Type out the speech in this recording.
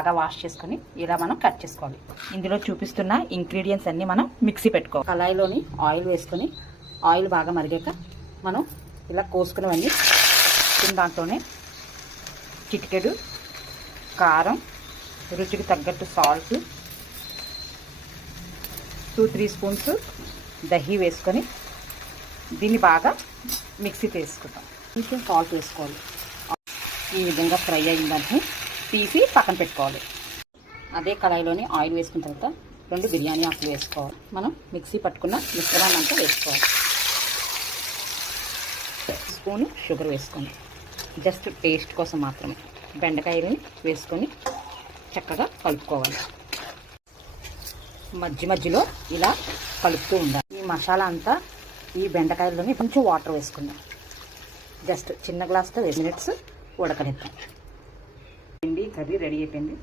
బాగా వాష్ చేసుకొని ఇలా మనం కట్ చేసుకోవాలి. ఇందులో చూపిస్తున్న ఇంగ్రీడియంట్స్ అన్నీ మనం మిక్సీ పెట్టుకోవాలి. కళాయిలోని ఆయిల్ వేసుకొని ఆయిల్ బాగా మరిగాక మనం ఇలా కోసుకునేవన్నీ దాంట్లోనే చిటికెడు కారం, రుచికి తగ్గట్టు సాల్ట్, 2-3 స్పూన్స్ దహి వేసుకొని దీన్ని బాగా మిక్సీ వేసుకుంటాం. కొంచెం సాల్ట్ వేసుకోవాలి. ఈ విధంగా ఫ్రై అయిందని తీసి పక్కన పెట్టుకోవాలి. అదే కళాయిలోని ఆయిల్ వేసుకున్న తర్వాత 2 బిర్యానీ ఆకులు వేసుకోవాలి. మనం మిక్సీ పట్టుకున్న మిశ్రమాన్ని అంతా వేసుకోవాలి. స్పూను షుగర్ వేసుకోండి, జస్ట్ టేస్ట్ కోసం మాత్రమే. బెండకాయలని వేసుకొని చక్కగా కలుపుకోవాలి. మధ్యలో ఇలా కలుపుతూ ఉండాలి. ఈ మసాలా అంతా ఈ బెండకాయల్లోని కొంచెం వాటర్ వేసుకుందాం. జస్ట్ చిన్న గ్లాస్తో 8 మినిట్స్ ఉడకనిద్దాం. కర్రీ రెడీ అయిపోయింది.